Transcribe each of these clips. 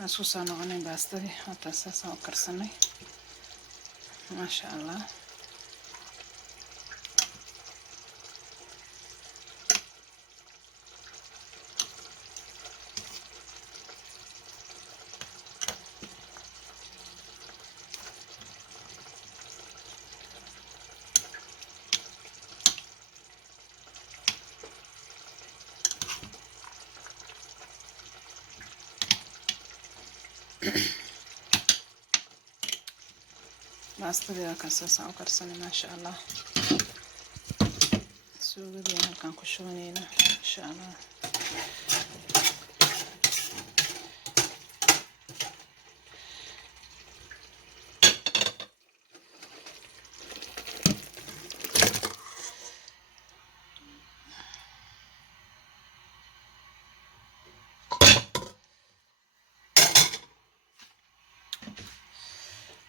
أسوس أنا غني باستدي حتى أساسا وكرسني ما شاء الله. باستدي أساسا وكرسني ما شاء الله. سوقي أنا كان كشونينا إن شاء الله.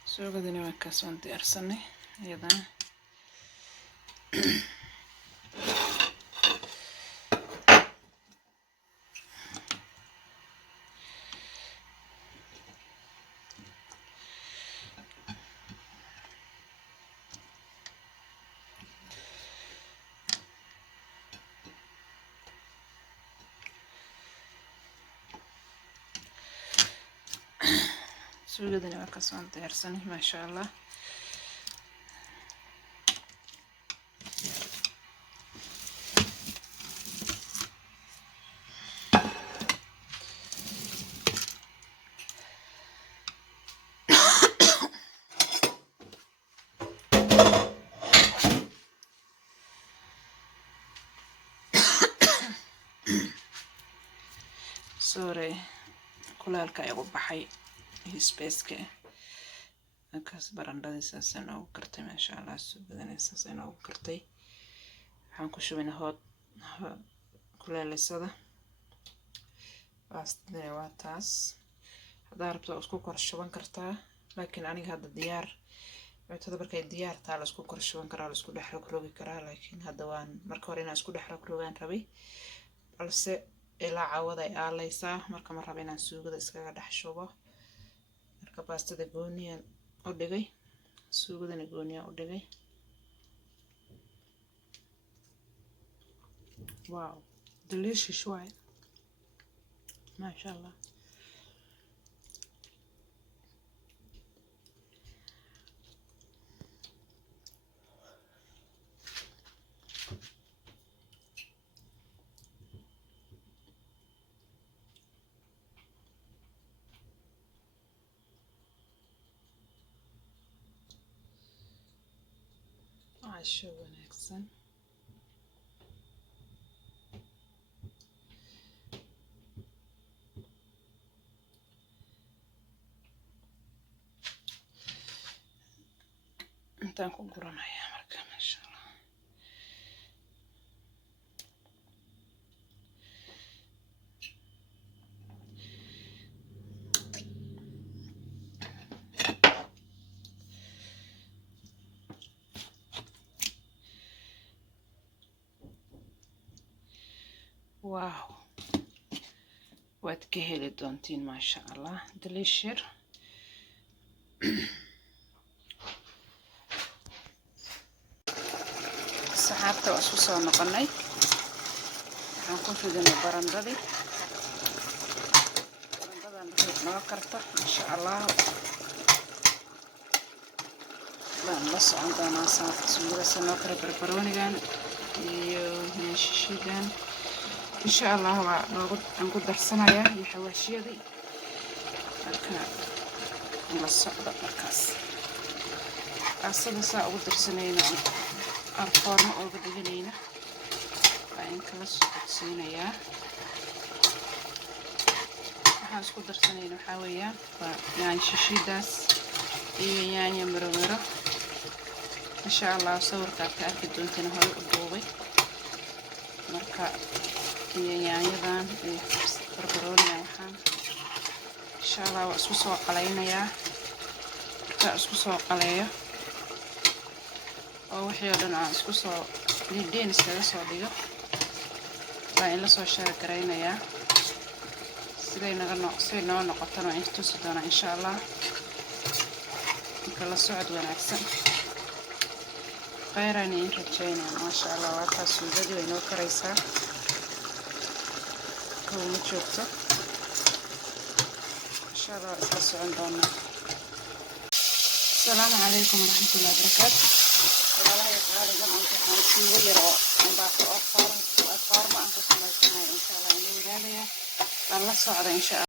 سوقي وكاس وانتي أرسلني أيضا. سوقي وكاس وانتي أرسلني ما شاء الله. سوري كلالك أيغو بحي سبيسك كاس برندادي ساسين أو كرتي ما شاء الله. سوقي ساسين أو كرتي حنكو شوين هود كلال سدا باستدي واتاس هذا ربطة اسكو كورشوان كرتا. لكن أنا هذا ديار عتاد بركي ديار تعال اسكو كورشوان كرا اسكو دحرك روغي كرا. لكن هذا وان marka hore inaan isku dhexro rogaan rabay balse ilaa caawada ay aalaysaa marka ma rabo inaan suugada iskaga dhex shubo. marka baastada gooniyan u dhigay suugadana gooniyan u dhigay. wow delicious way ما شاء الله. عشو ونكسن intaan ku guranayaa marka ma sha Allah. واو waad ka heli doontiin ma sha Allah. delicious saxaabta waa isku soo noqonay. waxaan ku fidinay barandadii noo karta ma sha Allah. baan la socon doonaa saafka suugada noo kara barbaroonigan iyo shishidan إن شاء الله. ونقول درسنا يا حواشي ذي مركا نلصق مركز أصلا ساعة أقول درسنا الفورم أو بدينا بعدين كلاس درسنا يا هاسكو درسنا نحاوية يعني شيشيداس يعني مرمرة إن شاء الله صور كأكيد دونتنا هاي الضوء مركا yaanyadan iyo barbarooniga waxaan insha Allah waa isku soo qalaynayaa. marka isku soo qaleeyo oo wixii oo dhan aan isku soo lideen iskaga soo dhigo baa in la soo shaar gareynayaa si siday noo noqotana waan tusi doonaa insha Allah. marka la socod wanaagsan khayran in rajaynaa maasha Allah. waa taas suugadi way noo karaysaa kuma joogto insha Allah. waa socon doonaa. السلام عليكم ورحمة الله وبركاته. والله يقال جمع امتحان سيوير وانباق أفار ما أنت سمعتنا إن شاء الله. الله صعد إن شاء الله.